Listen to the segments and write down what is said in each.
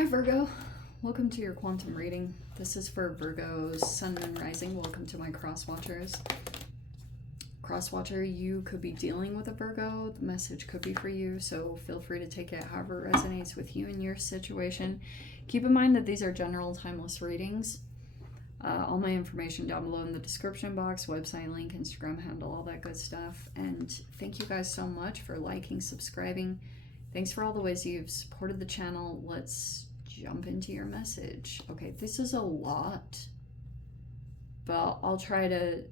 Hi Virgo, welcome to your quantum reading. This is for Virgo's Sun, Moon, Rising. Welcome to my cross watchers. Cross watcher, you could be dealing with a Virgo. The message could be for you, so feel free to take it however it resonates with you and your situation. Keep in mind that these are general timeless readings. All my information down below in the description box, website link, Instagram handle, all that good stuff. And thank you guys so much for liking, subscribing. Thanks for all the ways you've supported the channel. Let's jump into your message. Okay, this is a lot, but I'll try to...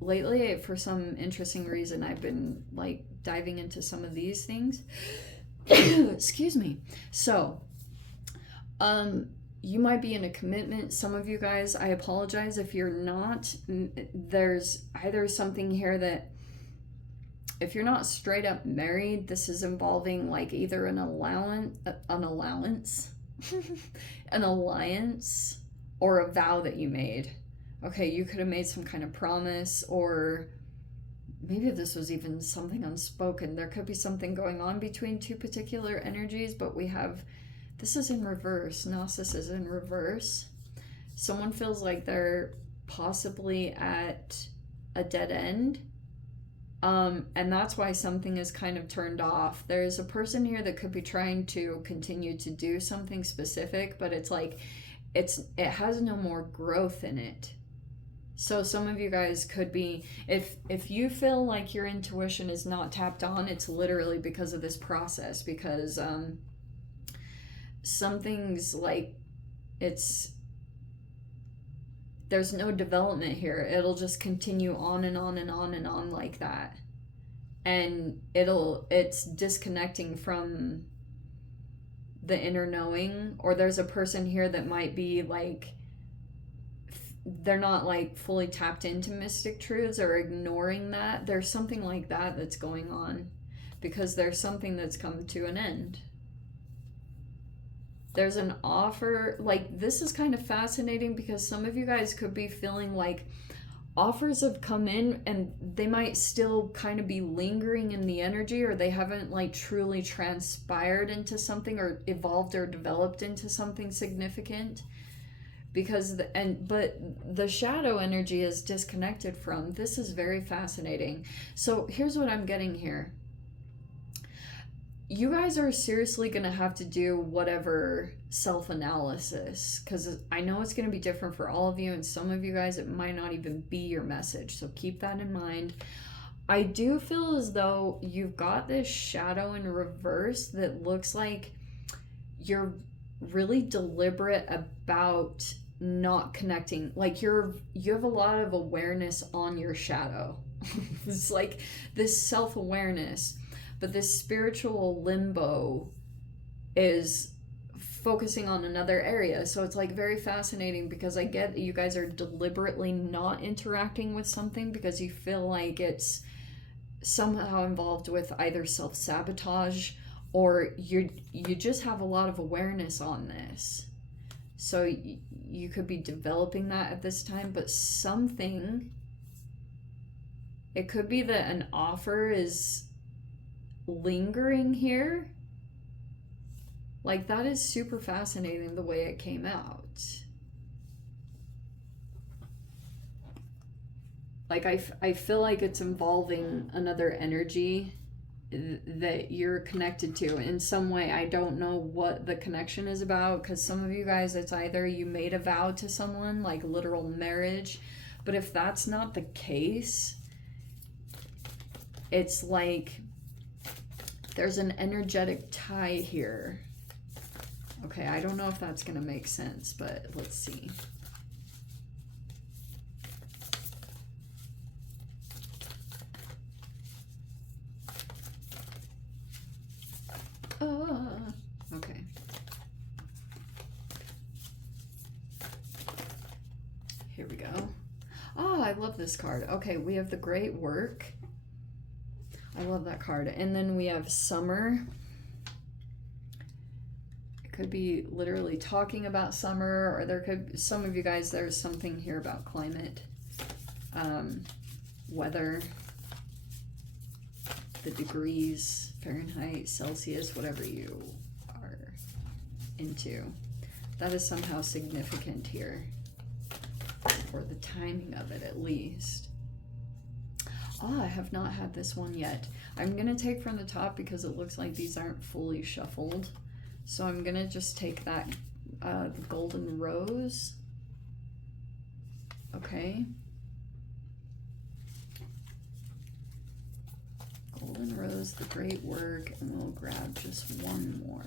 Lately, for some interesting reason, I've been like diving into some of these things. Excuse me. So, you might be in a commitment. Some of you guys, I apologize if you're not. There's either something here that if you're not straight up married, this is involving like either an alliance, an alliance, or a vow that you made. Okay, you could have made some kind of promise, or maybe this was even something unspoken. There could be something going on between two particular energies, but we have, this is in reverse. Gnosis is in reverse. Someone feels like they're possibly at a dead end. And that's why something is kind of turned off. There's a person here that could be trying to continue to do something specific, but it's like, it has no more growth in it. So some of you guys could be, if you feel like your intuition is not tapped on, it's literally because of this process, because something's like, there's no development here. It'll just continue on and on and on and on like that. And it's disconnecting from the inner knowing. Or there's a person here that might be like, they're not like fully tapped into mystic truths or ignoring that. There's something like that that's going on because there's something that's come to an end. There's an offer, like this is kind of fascinating because some of you guys could be feeling like offers have come in and they might still kind of be lingering in the energy, or they haven't like truly transpired into something or evolved or developed into something significant. Because but the shadow energy is disconnected from. This is very fascinating. So here's what I'm getting here. You guys are seriously going to have to do whatever self-analysis, because I know it's going to be different for all of you, and some of you guys, it might not even be your message. So keep that in mind. I do feel as though you've got this shadow in reverse that looks like you're really deliberate about not connecting. Like you have a lot of awareness on your shadow. It's like this self-awareness. But this spiritual limbo is focusing on another area. So it's like very fascinating because I get that you guys are deliberately not interacting with something because you feel like it's somehow involved with either self-sabotage or you just have a lot of awareness on this. So you could be developing that at this time, but something, it could be that an offer is lingering here. Like that is super fascinating the way it came out. Like I feel like it's involving another energy that you're connected to in some way. I don't know what the connection is about, because some of you guys, it's either you made a vow to someone, like literal marriage, but if that's not the case, it's like there's an energetic tie here. Okay, I don't know if that's going to make sense, but let's see. Okay. Here we go. Oh, I love this card. Okay, we have the great work. I love that card. And then we have summer. It could be literally talking about summer, or there could, some of you guys, there's something here about climate, weather, the degrees, Fahrenheit, Celsius, whatever you are into. That is somehow significant here, or the timing of it at least. I have not had this one yet. I'm gonna take from the top because it looks like these aren't fully shuffled. So I'm gonna just take that, the golden rose. Okay. Golden rose, the great work, and we'll grab just one more.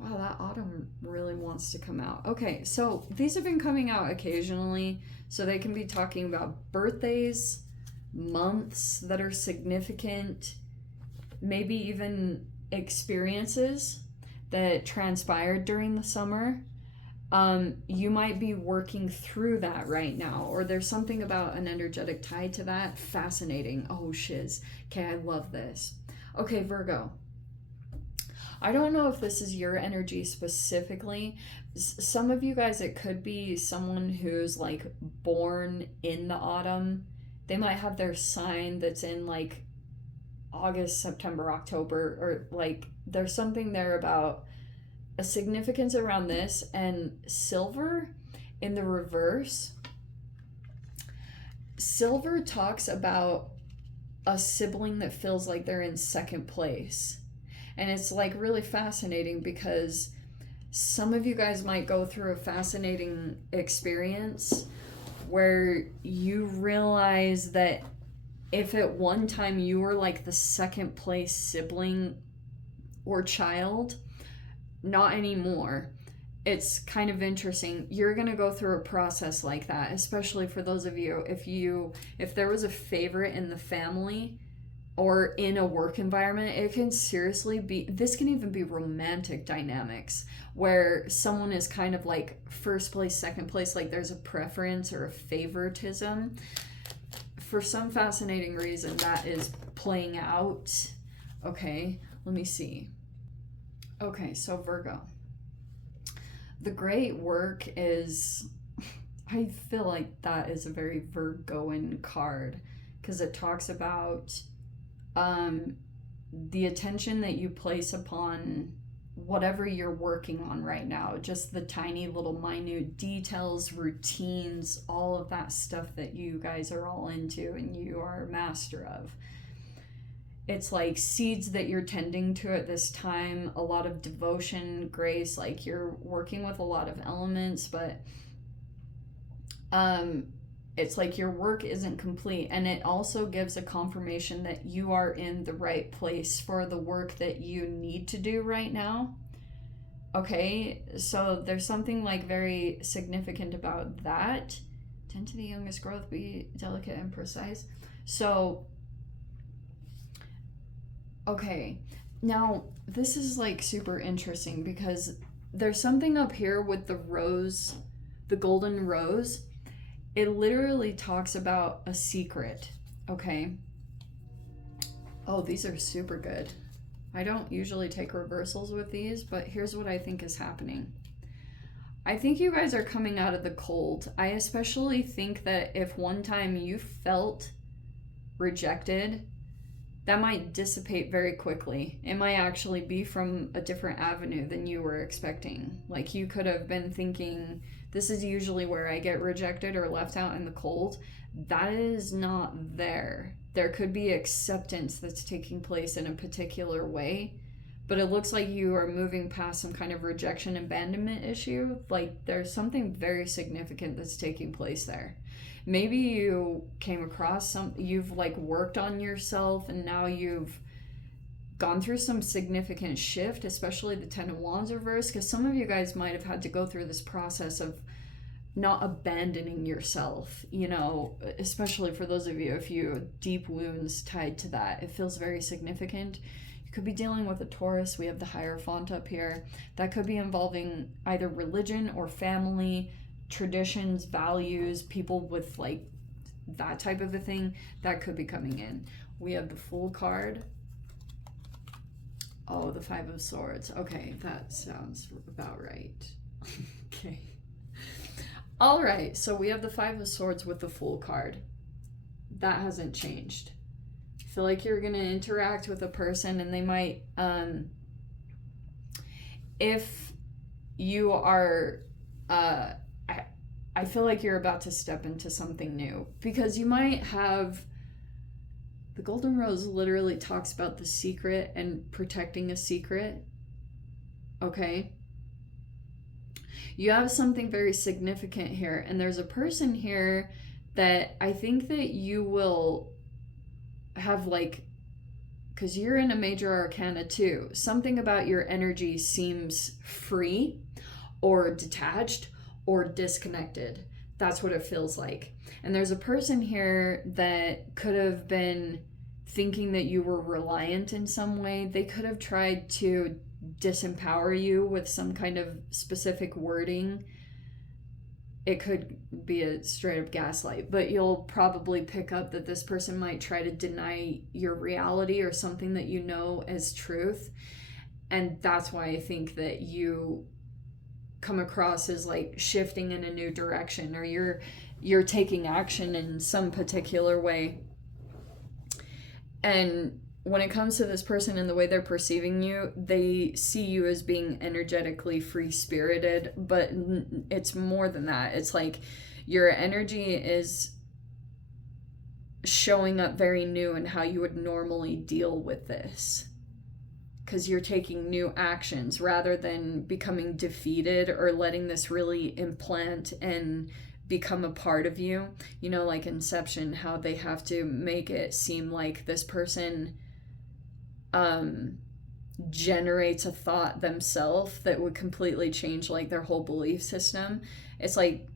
Wow, that autumn really wants to come out. Okay, so these have been coming out occasionally, so they can be talking about birthdays, months that are significant, maybe even experiences that transpired during the summer. You might be working through that right now, or there's something about an energetic tie to that. Fascinating. Oh, shiz. Okay, I love this. Okay, Virgo. I don't know if this is your energy specifically. Some of you guys, it could be someone who's like born in the autumn. They might have their sign that's in like August, September, October, or like there's something there about a significance around this. And silver in the reverse. Silver talks about a sibling that feels like they're in second place. And it's like really fascinating because some of you guys might go through a fascinating experience where you realize that if at one time you were like the second place sibling or child, not anymore. It's kind of interesting. You're going to go through a process like that, especially for those of you, if there was a favorite in the family or in a work environment, it can seriously be, this can even be romantic dynamics where someone is kind of like first place, second place, like there's a preference or a favoritism. For some fascinating reason, that is playing out. Okay, let me see. Okay, so Virgo. The great work is, I feel like that is a very Virgoan card because it talks about the attention that you place upon whatever you're working on right now, just the tiny little minute details, routines, all of that stuff that you guys are all into and you are a master of. It's like seeds that you're tending to at this time, a lot of devotion, grace, like you're working with a lot of elements, but it's like your work isn't complete. And it also gives a confirmation that you are in the right place for the work that you need to do right now. Okay, so there's something like very significant about that. Tend to the youngest growth, be delicate and precise. So, okay, now this is like super interesting because there's something up here with the rose, the golden rose. It literally talks about a secret, okay? Oh, these are super good. I don't usually take reversals with these, but here's what I think is happening. I think you guys are coming out of the cold. I especially think that if one time you felt rejected, that might dissipate very quickly. It might actually be from a different avenue than you were expecting. Like you could have been thinking, this is usually where I get rejected or left out in the cold. That is not there. There could be acceptance that's taking place in a particular way, but it looks like you are moving past some kind of rejection abandonment issue. Like there's something very significant that's taking place there. Maybe you came across you've like worked on yourself and now you've gone through some significant shift, especially the Ten of Wands reverse, because some of you guys might have had to go through this process of not abandoning yourself, you know, especially for those of you, if you have deep wounds tied to that, it feels very significant. You could be dealing with a Taurus. We have the Hierophant up here. That could be involving either religion or family, traditions, values, people with like that type of a thing that could be coming in. We have the Fool card. Oh, the Five of Swords. Okay, that sounds about right. Okay. All right, so we have the Five of Swords with the Fool card. That hasn't changed. feel like you're going to interact with a person, and they might, if you are, I feel like you're about to step into something new, because you might have, the Golden Rose literally talks about the secret and protecting a secret. Okay? You have something very significant here, and there's a person here that I think that you will have, like, because you're in a major arcana too, something about your energy seems free or detached or disconnected. That's what it feels like. And there's a person here that could have been thinking that you were reliant in some way. They could have tried to disempower you with some kind of specific wording. It could be a straight up gaslight, but you'll probably pick up that this person might try to deny your reality or something that you know as truth. And that's why I think that you come across as like shifting in a new direction, or you're taking action in some particular way. And when it comes to this person and the way they're perceiving you, they see you as being energetically free-spirited, but it's more than that. It's like your energy is showing up very new in how you would normally deal with this, because you're taking new actions rather than becoming defeated or letting this really implant and become a part of you. You know, like Inception, how they have to make it seem like this person generates a thought themselves that would completely change like their whole belief system. It's like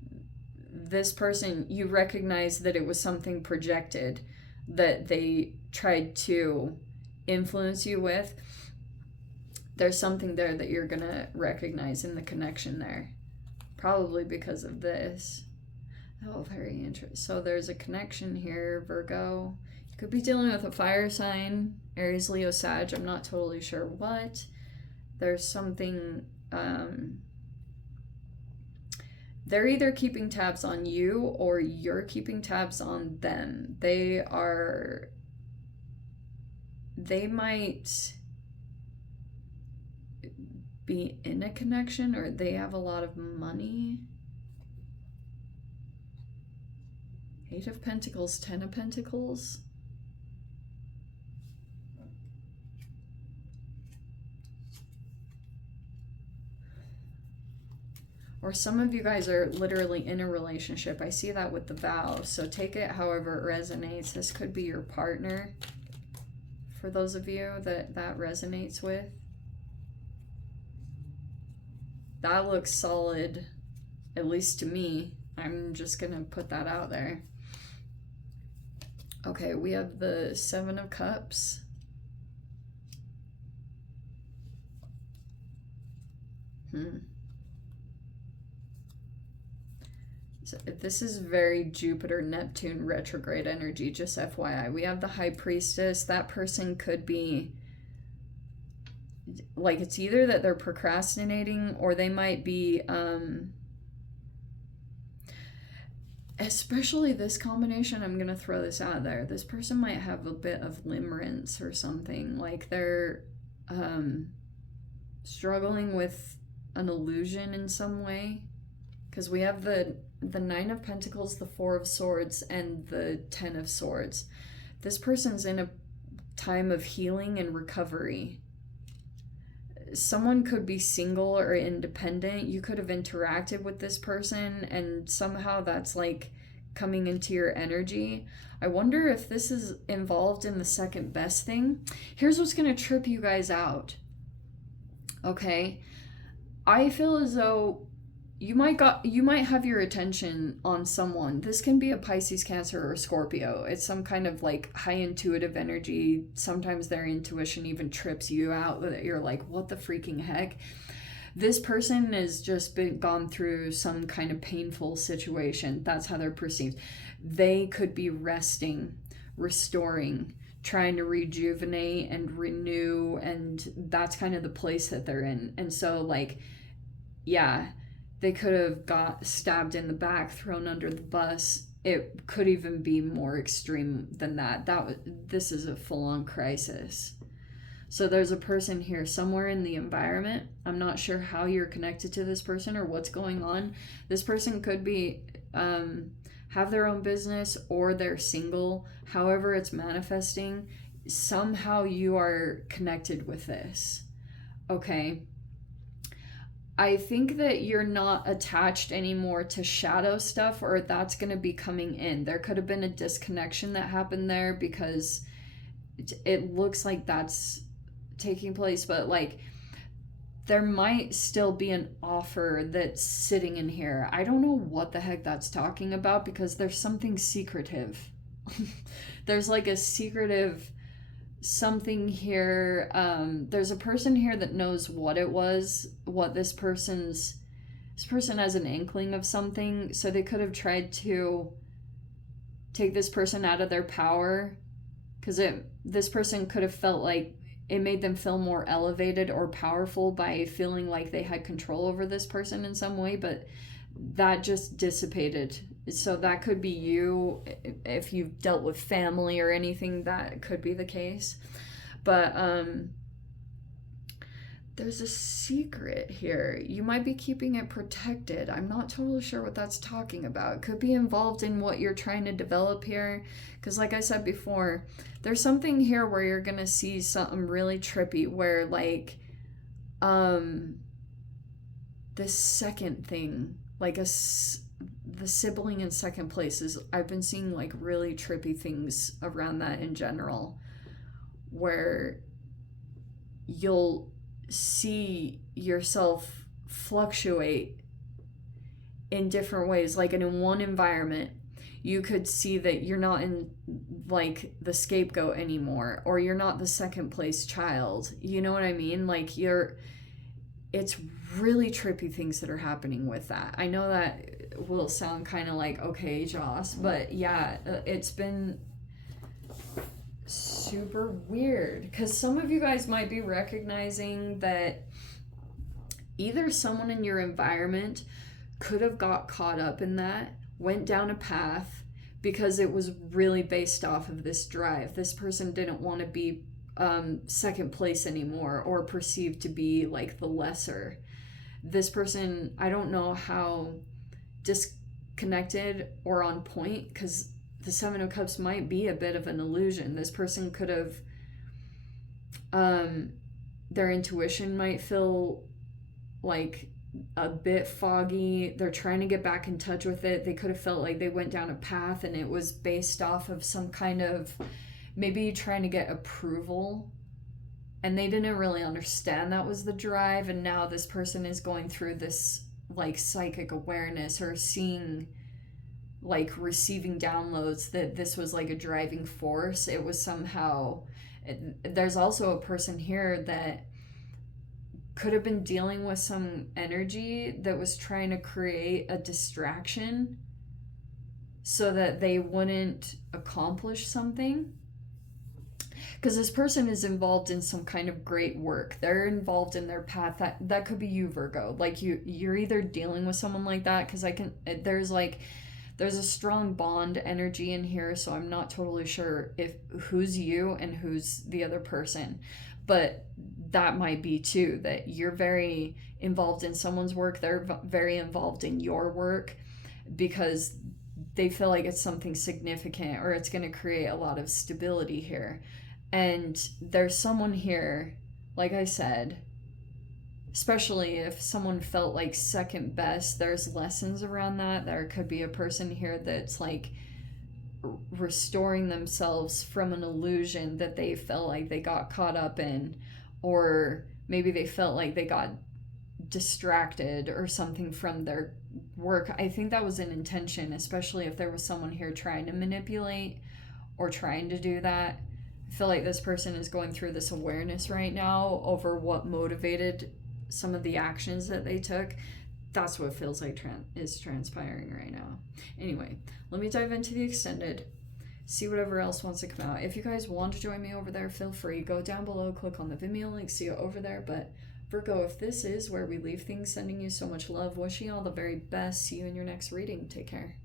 this person, you recognize that it was something projected that they tried to influence you with. There's something there that you're gonna recognize in the connection there, probably because of this. Oh, very interesting. So there's a connection here, Virgo. You could be dealing with a fire sign, Aries, Leo, Sag. I'm not totally sure what. There's something, they're either keeping tabs on you or you're keeping tabs on them. They might be in a connection, or they have a lot of money. 8 of Pentacles, 10 of Pentacles. Or some of you guys are literally in a relationship. I see that with the vow. So take it however it resonates. This could be your partner. For those of you that resonates with. That looks solid, at least to me. I'm just going to put that out there. Okay, we have the 7 of Cups. So this is very Jupiter, Neptune retrograde energy, just FYI. We have the High Priestess. That person could be, like, it's either that they're procrastinating, or they might be, especially this combination, I'm going to throw this out there. This person might have a bit of limerence or something. Like they're struggling with an illusion in some way. Because we have the 9 of Pentacles, the 4 of Swords, and the 10 of Swords. This person's in a time of healing and recovery. Someone could be single or independent. You could have interacted with this person, and somehow that's like coming into your energy. I wonder if this is involved in the second best thing. Here's what's going to trip you guys out. Okay? I feel as though you might have your attention on someone. This can be a Pisces, Cancer, or Scorpio. It's some kind of like high intuitive energy. Sometimes their intuition even trips you out. That you're like, what the freaking heck? This person has just gone through some kind of painful situation. That's how they're perceived. They could be resting, restoring, trying to rejuvenate and renew, and that's kind of the place that they're in. And so, like, yeah, they could have got stabbed in the back, thrown under the bus, it could even be more extreme than that. This is a full-on crisis. So there's a person here somewhere in the environment. I'm not sure how you're connected to this person or what's going on. This person could be have their own business, or they're single. However it's manifesting, somehow you are connected with this. Okay. I think that you're not attached anymore to shadow stuff, or that's going to be coming in. There could have been a disconnection that happened there, because it looks like that's taking place, but like there might still be an offer that's sitting in here. I don't know what the heck that's talking about, because there's something secretive. There's like a secretive something here. There's a person here that knows what it was, what this person has an inkling of something, so they could have tried to take this person out of their power, because this person could have felt like it made them feel more elevated or powerful by feeling like they had control over this person in some way, but that just dissipated. So that could be you. If you've dealt with family or anything, that could be the case. But there's a secret here. You might be keeping it protected. I'm not totally sure what that's talking about. It could be involved in what you're trying to develop here. Because like I said before, there's something here where you're going to see something really trippy, where like this second thing, like the sibling in second place, is, I've been seeing like really trippy things around that in general, where you'll see yourself fluctuate in different ways. Like in one environment, you could see that you're not in like the scapegoat anymore, or you're not the second place child. You know what I mean? Like it's really trippy things that are happening with that. I know that will sound kind of like, okay, Joss, but yeah, it's been super weird, because some of you guys might be recognizing that either someone in your environment could have got caught up in that, went down a path, because it was really based off of this drive. This person didn't want to be second place anymore, or perceived to be like the lesser. This person, I don't know how disconnected or on point, because the Seven of Cups might be a bit of an illusion. This person could have, their intuition might feel like a bit foggy. They're trying to get back in touch with it. They could have felt like they went down a path and it was based off of some kind of, maybe trying to get approval, and they didn't really understand that was the drive. And now this person is going through this like psychic awareness, or seeing, like receiving downloads, that this was like a driving force. It was somehow, there's also a person here that could have been dealing with some energy that was trying to create a distraction so that they wouldn't accomplish something. Because this person is involved in some kind of great work. They're involved in their path. That could be you, Virgo. Like you're either dealing with someone like that, because there's a strong bond energy in here, so I'm not totally sure if who's you and who's the other person. But that might be too, that you're very involved in someone's work, they're very involved in your work, because they feel like it's something significant, or it's going to create a lot of stability here. And there's someone here, like I said, especially if someone felt like second best, there's lessons around that. There could be a person here that's like restoring themselves from an illusion that they felt like they got caught up in, or maybe they felt like they got distracted or something from their work. I think that was an intention, especially if there was someone here trying to manipulate or trying to do that. I feel like this person is going through this awareness right now over what motivated some of the actions that they took. That's what feels like is transpiring right now. Anyway, let me dive into the extended, see whatever else wants to come out. If you guys want to join me over there, feel free. Go down below, click on the Vimeo link, see it over there. But Virgo, if this is where we leave things, sending you so much love, wishing you all the very best. See you in your next reading. Take care.